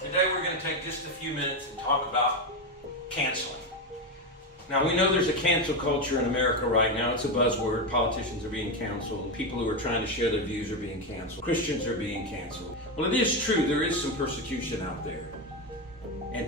Today we're going to take just a few minutes and talk about canceling. Now we know there's a cancel culture in America right now. It's a buzzword. Politicians are being canceled. People who are trying to share their views are being canceled. Christians are being canceled. Well, it is true. There is some persecution out there.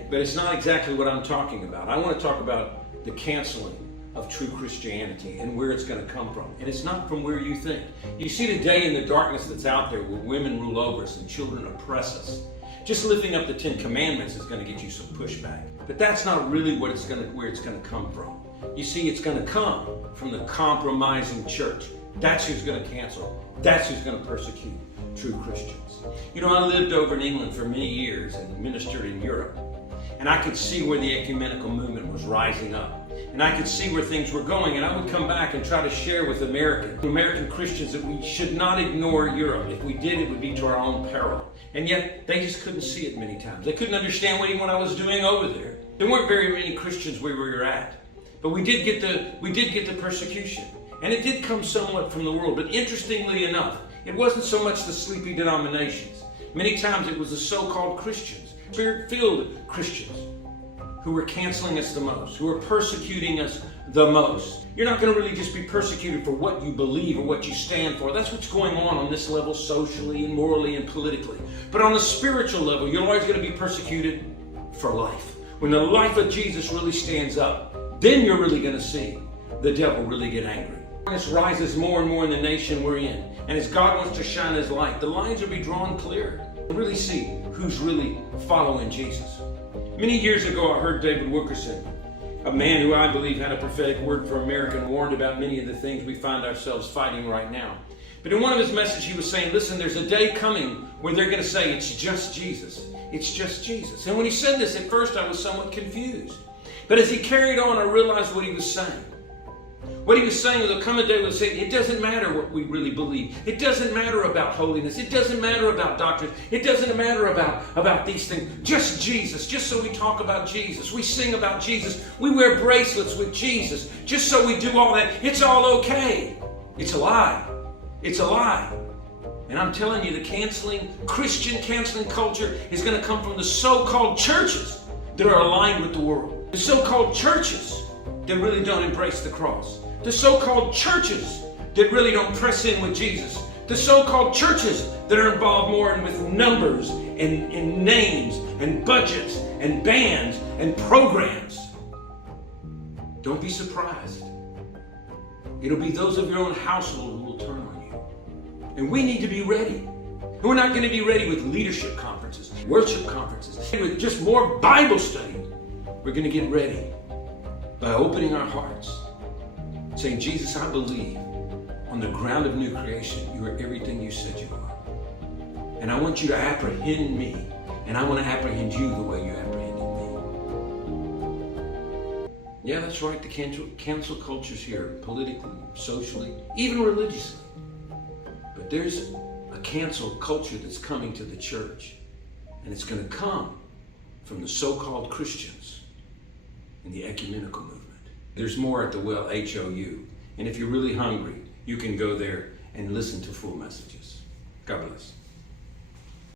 But it's not exactly what I'm talking about. I want to talk about the canceling of true Christianity and where it's going to come from. And it's not from where you think. You see today in the darkness that's out there where women rule over us and children oppress us. Just lifting up the 10 Commandments is going to get you some pushback. But that's not really where it's going to come from. You see, it's going to come from the compromising church. That's who's going to cancel. That's who's going to persecute true Christians. You know, I lived over in England for many years and ministered in Europe. And I could see where the ecumenical movement was rising up. And I could see where things were going. And I would come back and try to share with American Christians that we should not ignore Europe. If we did, it would be to our own peril. And yet, they just couldn't see it many times. They couldn't understand what I was doing over there. There weren't very many Christians where we were at. But we did get the persecution. And it did come somewhat from the world. But interestingly enough, it wasn't so much the sleepy denominations. Many times it was the so-called Christians, Spirit-filled Christians, who were canceling us the most, who were persecuting us the most. You're not going to really just be persecuted for what you believe or what you stand for. That's what's going on this level socially and morally and politically. But on a spiritual level, you're always going to be persecuted for life. When the life of Jesus really stands up, then you're really going to see the devil really get angry. This rises more and more in the nation we're in. And as God wants to shine His light, the lines will be drawn clear. We'll really see who's really following Jesus. Many years ago, I heard David Wilkerson, a man who I believe had a prophetic word for America and warned about many of the things we find ourselves fighting right now. But in one of his messages, he was saying, listen, there's a day coming where they're going to say, it's just Jesus. It's just Jesus. And when he said this, at first I was somewhat confused. But as he carried on, I realized what he was saying. What he was saying was, there'll come a day where he'll say, it doesn't matter what we really believe. It doesn't matter about holiness. It doesn't matter about doctrine. It doesn't matter about these things. Just Jesus. Just so we talk about Jesus. We sing about Jesus. We wear bracelets with Jesus. Just so we do all that. It's all okay. It's a lie. It's a lie. And I'm telling you, the Christian canceling culture is going to come from the so-called churches that are aligned with the world. The so-called churches that really don't embrace the cross. The so-called churches that really don't press in with Jesus. The so-called churches that are involved more with numbers and names and budgets and bands and programs. Don't be surprised. It'll be those of your own household who will turn on you. And we need to be ready. And we're not going to be ready with leadership conferences, worship conferences, with just more Bible study. We're going to get ready by opening our hearts, saying, Jesus, I believe on the ground of new creation, you are everything you said you are. And I want you to apprehend me, and I want to apprehend you the way you apprehended me. Yeah, that's right, the cancel culture's here, politically, socially, even religiously. But there's a cancel culture that's coming to the church, and it's going to come from the so-called Christians in the ecumenical movement. There's more at the Well, HOU. And if you're really hungry, you can go there and listen to full messages. God bless.